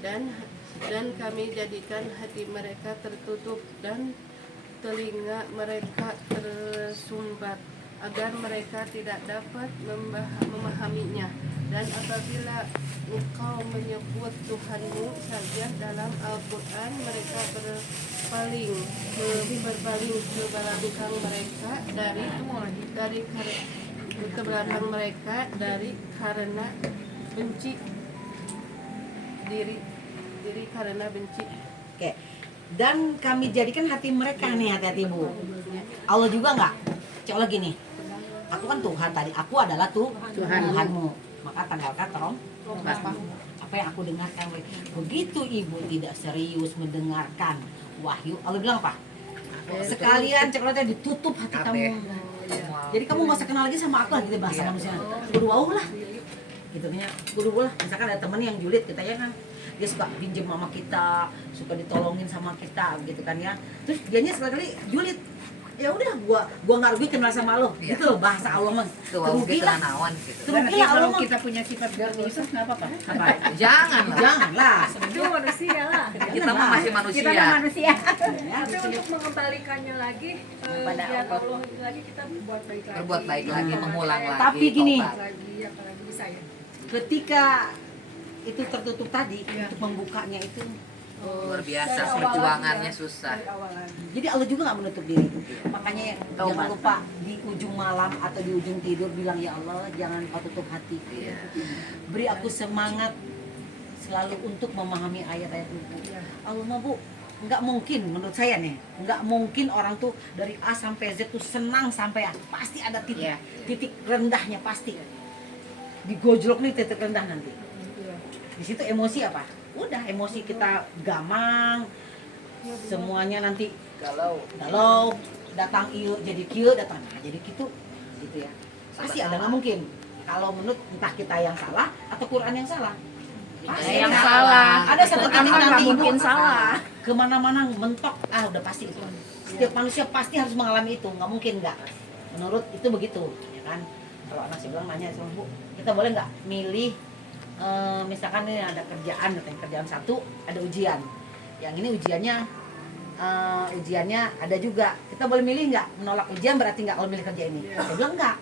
dan kami jadikan hati mereka tertutup dan telinga mereka tersumbat agar mereka tidak dapat memahaminya. Dan apabila engkau menyebut Tuhanmu saja dalam Al-Quran, mereka berpaling ke belakang mereka ke belakang mereka karena benci diri karena benci. Oke. Dan kami jadikan hati mereka nih, hati-hati Bu. Allah juga nggak? Coba lagi nih. Aku kan Tuhan tadi. Aku adalah Tuhanmu. Maka tanggalkan terong. Apa yang aku dengarkan? Begitu ibu tidak serius mendengarkan wahyu, Allah bilang apa? Sekalian coklatnya ditutup hati kamu. Jadi kamu nggak usah kenal lagi sama aku lah, gitu bahasa manusia. Kudu wau lah. Gitu nya. Kudu lah. Misalkan ada temen yang julid kita ya kan. Dia suka pinjem sama kita, suka ditolongin sama kita gitu kan ya. Terus dianya sekali-kali julid. Ya udah gua nggak rugi kenal sama lo. Gitu loh bahasa Allah mah. Kerugi lah. Berarti kalau kita punya sifat garnisus nggak apa-apa. Janganlah. Itu manusia lah. Kita mah masih manusia. Kita mah manusia. Tapi untuk mengembalikannya lagi, biar Allah lagi kita berbuat baik lagi. Mengulang lagi. Tapi gini, apalagi bisa ya. ketika itu tertutup tadi untuk membukanya itu Luar biasa, perjuangannya susah. jadi Allah juga nggak menutup diri. Makanya jangan lupa di ujung malam atau di ujung tidur bilang, ya Allah jangan kau tutup hati. Beri aku semangat selalu untuk memahami ayat-ayat-Mu. Allah mah Bu, nggak mungkin menurut saya nih, nggak mungkin orang tuh dari A sampai Z tuh senang sampai A. Pasti ada titik rendahnya pasti. Digojlok nih titik rendah nanti. Di situ emosi apa? Udah emosi kita gamang, semuanya nanti galau, datang iyo jadi kieu, datang jadi gitu ya. Pasti ada, nggak mungkin. Kalau menurut entah kita yang salah atau Quran yang salah. Pasti Yang ada. salah. Ada satu titik Quran nanti nggak ibu mungkin salah. Kemana-mana mentok, udah pasti itu. Setiap manusia pasti harus mengalami itu, nggak mungkin nggak. Menurut itu begitu, ya kan? Kalau anak saya bilang nanya sama Bu, kita boleh nggak milih? Misalkan ini ada kerjaan satu, ada ujian. Yang ini ujiannya ada juga. Kita boleh milih nggak? Menolak ujian berarti nggak kalau milih kerja ini? Saya bilang nggak.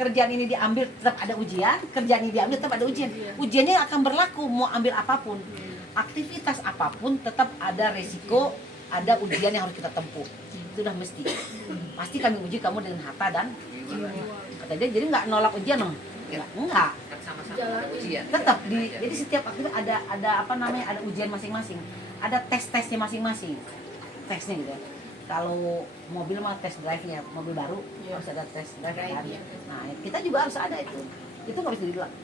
Kerjaan ini diambil tetap ada ujian, kerjaan ini diambil tetap ada ujian. Ujiannya akan berlaku mau ambil apapun. Aktivitas apapun tetap ada resiko, ada ujian yang harus kita tempuh. Itu udah mesti. Pasti kami uji kamu dengan harta dan jiwa. Kata dia, jadi nggak nolak ujian dong? Enggak. Sama-sama ujian. Tetap jadi setiap aktivitas ada ujian masing-masing. Ada tes-tesnya masing-masing. Tesnya gitu ya. Kalau mobil mah tes drive-nya, mobil baru harus ada tes drive kan. Nah, kita juga harus ada itu. Itu nggak bisa dibilang.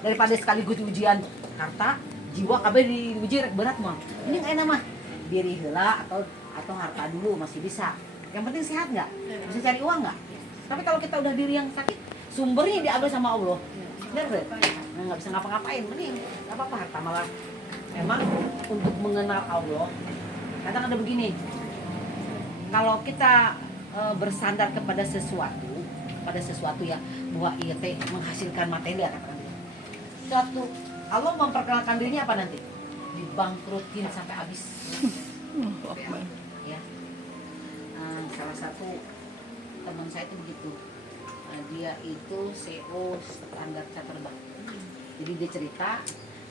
Daripada sekaligus ujian harta, jiwa kabeh diuji berat mah. Ini nggak enak mah. Diri heula atau harta dulu masih bisa. Yang penting sehat nggak? Bisa cari uang nggak? Tapi kalau kita udah diri yang sakit, sumbernya diambil sama Allah. Bener, nggak bisa ngapa-ngapain, mending nggak apa-apa harta malah. Memang untuk mengenal Allah, kadang ada begini. Kalau kita bersandar kepada sesuatu ya, bahwa ia menghasilkan materi katakan. Suatu Allah memperkenalkan dirinya apa nanti? Dibangkrutin sampai habis. Ya. Salah satu teman saya itu begitu. Dia itu CEO Standar Chartered. Jadi dia cerita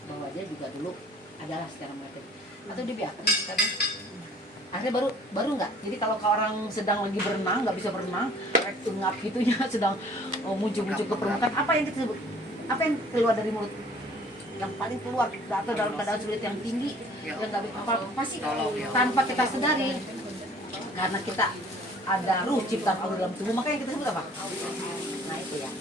bahwa dia juga dulu adalah secara materi. Atau dia biasa karena akhirnya baru nggak. Jadi kalau orang sedang lagi berenang nggak bisa berenang, ngap gitunya sedang muncul ke permukaan, apa yang kita sebut? Apa yang keluar dari mulut? Yang paling keluar atau dalam keadaan sulit yang tinggi, yang nggak apa pasti tanpa kita sadari, karena kita ada ruh ciptaan Allah dalam tubuh, makanya kita sebut apa? Nah itu ya.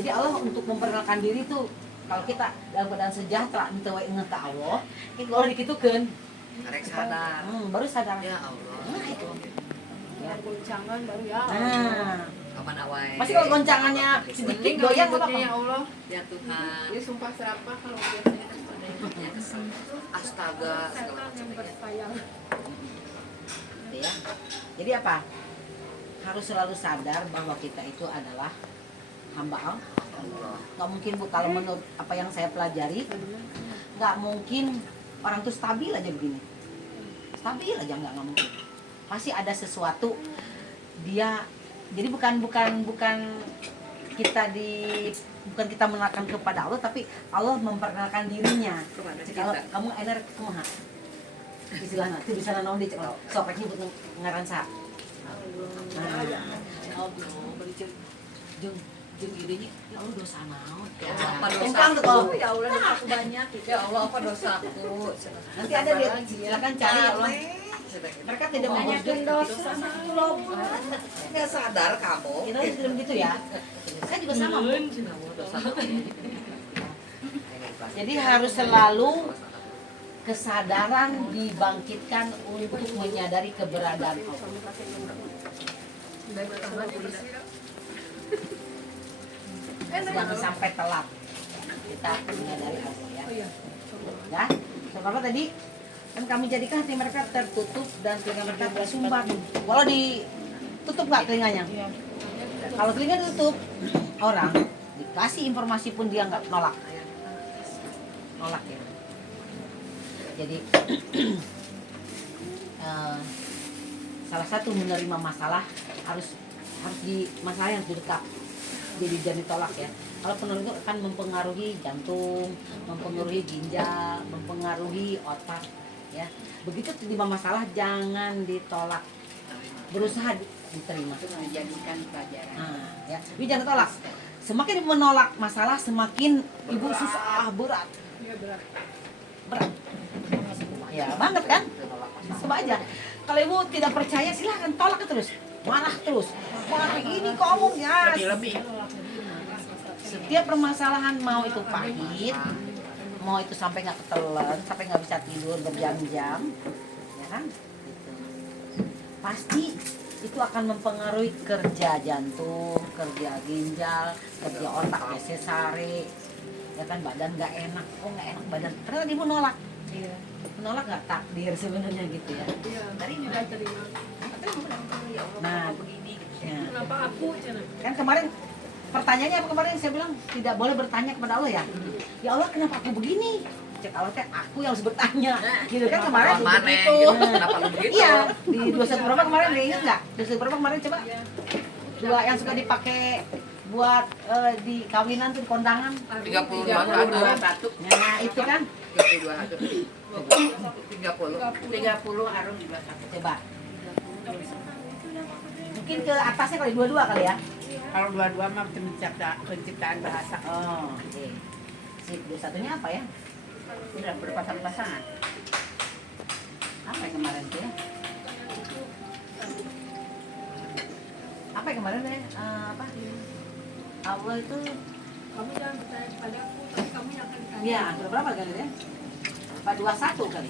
Jadi Allah untuk memperkenalkan diri itu, kalau kita dalam keadaan sejahtera, ente we inget ka Allah, itu kalau dikitukeun, Karek sadar. baru sadar. Ya Allah. Nah itu. Ya. Goncangan baru ya. Nah, Kapan awal? pasti kalau goncangannya sedikit goyang apa? Ya Allah, Ya Tuhan. ini sumpah serapah kalau biasanya Ya kesel. Astaga. Segala Setan yang macam. berpayang. Gitu ya. Jadi apa? Harus selalu sadar bahwa kita itu adalah hamba Nggak mungkin Bu, kalau menurut apa yang saya pelajari, nggak mungkin orang tuh stabil aja begini. Stabil aja nggak mungkin. Pasti ada sesuatu dia. Jadi bukan kita menerangkan kepada Allah, tapi Allah memperkenalkan dirinya. Kalau kamu energi kumaha, istilahnya itu bisa naon dicek sopek nyebut ngaransa. Nah, Allah beri jeung idenya ya Allah dosa naon. Ya Allah, apa Engkang dosaku? tuh kok. Ya Allah, dosaku banyak. Ya Allah, apa dosaku? Nanti ada lihat, silakan cari ya Allah. Mereka tidak mau Banyakin dosa. Nggak sadar kamu. Kita tidak begitu ya. Saya juga sama. Bu. Jadi harus selalu kesadaran dibangkitkan untuk menyadari keberadaan Allah. Jangan sampai telat kita menyadari Allah ya. Ya, seperti tadi kan kami jadikan hati mereka tertutup dan telinga mereka tersumbat. Kalau ditutup nggak telinganya? Kalau telinga ditutup, orang dikasih informasi pun dia nggak nolak ya. Jadi salah satu menerima masalah harus di masalah yang dekat. Jadi jangan ditolak ya. Kalau penurunan itu akan mempengaruhi jantung, mempengaruhi ginjal, mempengaruhi otak ya. Begitu terima masalah jangan ditolak. Berusaha diterima. Dijadikan pelajaran. Nah, ya. Jadi jangan tolak. Semakin menolak masalah semakin ibu susah berat. Berat. Ya banget kan? Coba aja. Kalau ibu tidak percaya silahkan tolak terus. Marah terus. Wah ini kamu ya. Setiap permasalahan mau itu pahit, mau itu sampai nggak ketelan, sampai nggak bisa tidur berjam-jam, ya kan? Gitu. Pasti itu akan mempengaruhi kerja jantung, kerja ginjal, kerja otak ya sesare, ya kan badan nggak enak, nggak enak badan. Karena ibu nolak, menolak nggak takdir sebenarnya gitu ya. Dari juga terima. Nah, begini. ya. Kenapa aku? Cina? Kan kemarin pertanyaannya apa kemarin saya bilang tidak boleh bertanya kepada Allah ya. Ya Allah kenapa aku begini? Cek Allah teh aku yang harus bertanya. Gitu kan kemarin Mana begitu. gitu? Kenapa lu begitu? Iya, di 21 berapa kemarin deh ingat nggak? 21 berapa kemarin coba? Dua yang suka dipakai buat di kawinan tuh kondangan. 32 batu. Nah, itu kan 32 30 harum juga satu. coba. Mungkin ke atasnya kali 22 kali ya. Kalau dua-dua mah penciptaan bahasa. Oh, oke. Sip, 21-nya apa ya? Udah berpasang-pasangan. Apa yang kemarin tuh ya? Apa yang kemarin ya? Apa? Allah itu Kamu jangan percaya padaku, tapi kamu yang akan ditanya. ya berapa kali ya? 21 kali.